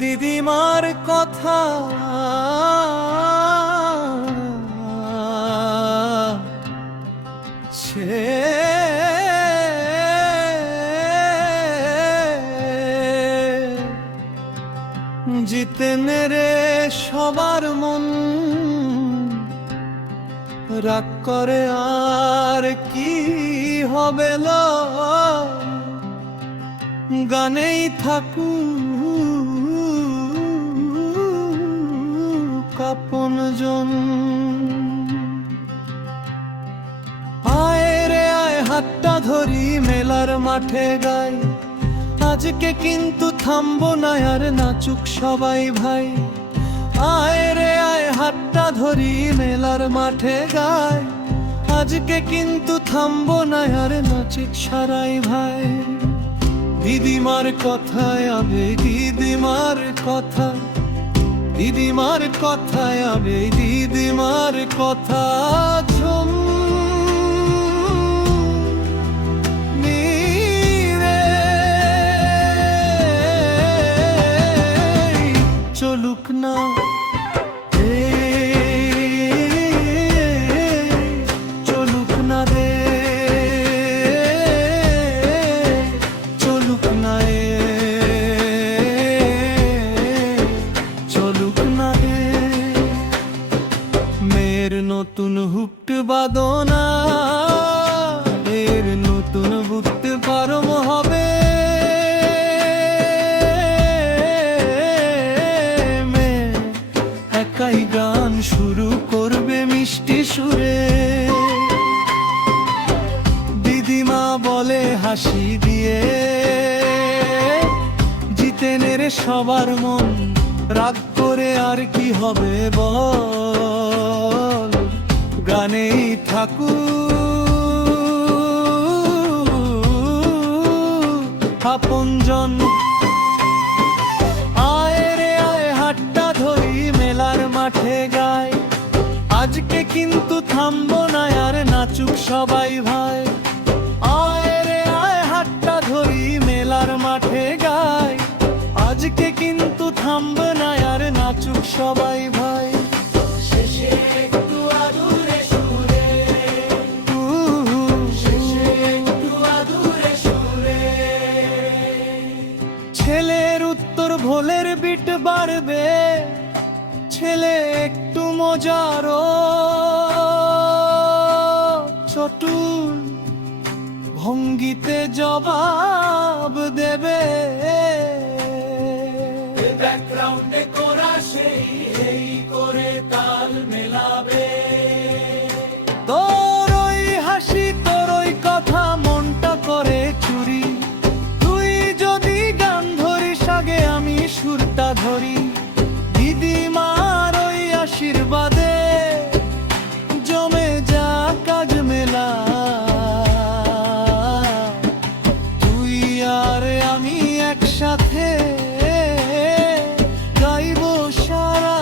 দিদিমার কথা সে জিতেন রে সবার মন, রাগ করে আর কি হবে লো, গানেই থাকুক আপনজন। আয় রে আয় হাতটা ধরি মেলার মাঠে গাই, আজকে কিন্তু থামবো না আর নাচুক সবাই ভাই। আয় রে আয় হাতটা ধরি মেলার মাঠে গাই, আজকে কিন্তু থামবো না আর নাচুক সারাই ভাই। দিদিমার কথায় আবে দিদিমার কথা, দিদিমার কথায় আবে দিদিমার কথা ঝুম চলুক না চলুক না রে, চলুক না চলুক না রে। মেয়ের নতুন হুকট বাদনা, এর নতুন বুকট পারম হবে। একাই গান শুরু করবে মিষ্টি সুরে, দিদিমা বলে হাসি দিয়ে, জিতেন রে সবার মন, রাগ করে আর কি হবে বল, গানেই থাকুক আপনজন। আয় রে আয় হাতটা ধরি মেলার মাঠে গায়, আজকে কিন্তু থামবো না আর নাচুক সবাই ভাই। আয় রে আয় হাতটা ধরি মেলার মাঠে গায়, আজকে কিন্তু থামবো না আর নাচুক সবাই ভাই। শেষে একটু আদুরে সুরে, শেষে একটু আদুরে সুরে, ছেলের উত্তর ভোলের বিট বাড়বে, ছেলে একটু মজারও চটুল ভঙ্গিতে জবাব দেবে। ব্যাকগ্রাউন্ডে করা সেই এই করে তাল মেলাবে, তোর ওই হাসি তোর ওই কথা মনটা করে চুরি, তুই যদি গান ধরিস আগে আমি সুরটা ধরি। দিদিমার ওই আশীর্বাদে জমে যা কাজ মেলা, তুই আর আমি একসাথে গাইব সারা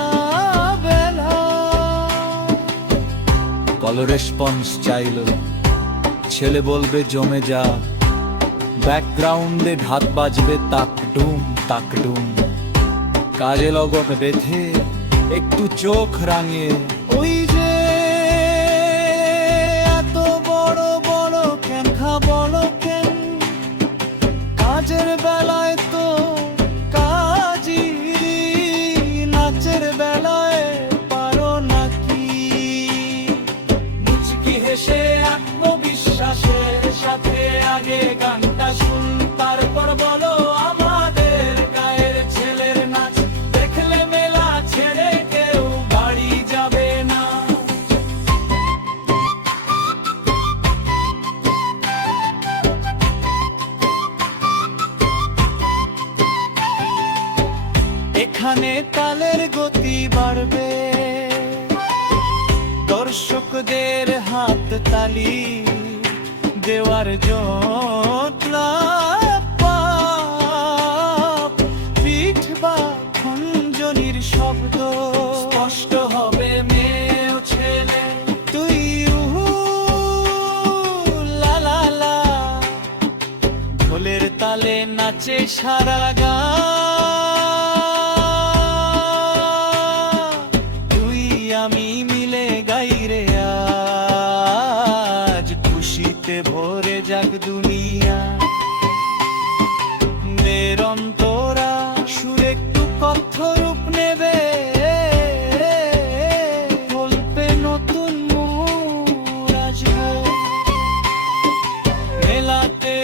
বেলা। কল রেসপন্স চাইল, ছেলে বলবে জমে যা, ব্যাকগ্রাউন্ডে ঢাক বাজবে তাক ডুম তাক ডুম, কাজে লগন বেঁধে একটু চোখ রাঙিয়ে, ওই যে এত বড় বড় ক্যাংখা বড় কেন, কাজের বেলায় তো কাজই, নাচের বেলায় পারো নাকি। মুচকি হেসে আত্মবিশ্বাসের সাথে আগে গানটা শুন, তারপর বলো আমাদের গায়ের ছেলের নাচ, দেখলে মেলা ছেড়ে কেউ বাড়ি যাবে না। এখানে তালের গতি বাড়বে, দর্শকদের হাত তালি দেওয়ার জটলা পাপ, পিঠ বা খঞ্জনির শব্দ স্পষ্ট হবে মেয়ে ও ছেলে, তুই লা লা লা, ঢোলের তালে নাচে সারা গান। যাক দুনিয়া। মেয়ের অন্তরা সুর একটু কথ্য রূপ নেবে, গল্পে নতুন মোড় আসবে। মেলাতে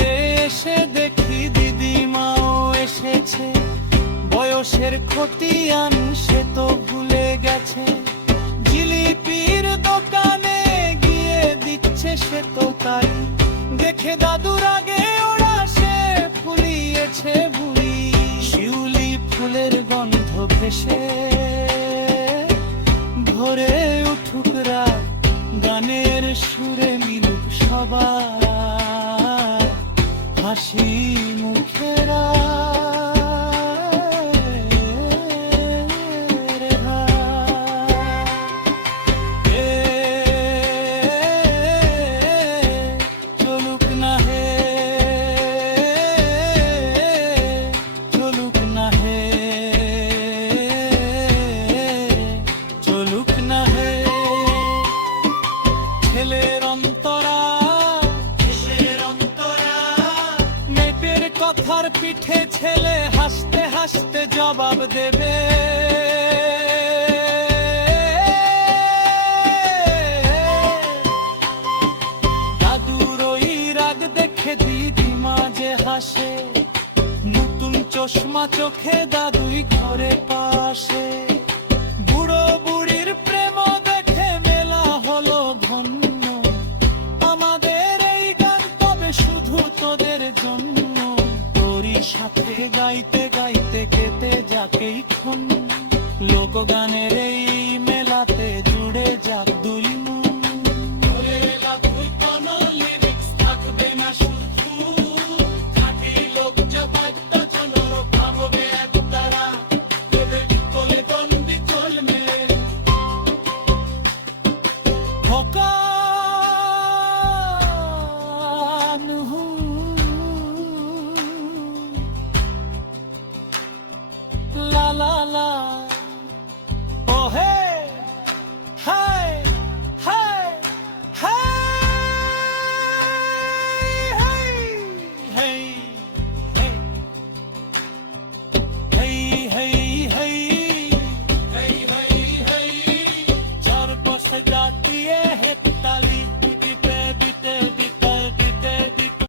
এসে দেখি দিদিমাও এসেছে, বয়সের খতিয়ান সে তো ভুলে গেছে। জিলিপির দোকানে গিয়ে দিচ্ছে সে তো তাই, দেখে দাদুর আগে ওরা সে ফুলিয়েছে বুড়ি। শিউলি ফুলের গন্ধ ভেসে ভরে উঠুক রাত, গানের সুরে মিলুক সবার হাসি মুখেরা। ছেলের অন্তরা মেয়ের কথার পিঠে ছেলে হাসতে হাসতে জবাব দেবে। দাদুর ওই রাগ দেখে দিদিমা যে হাসে, নতুন চশমা চোখে দাদুই ঘরে পাশে।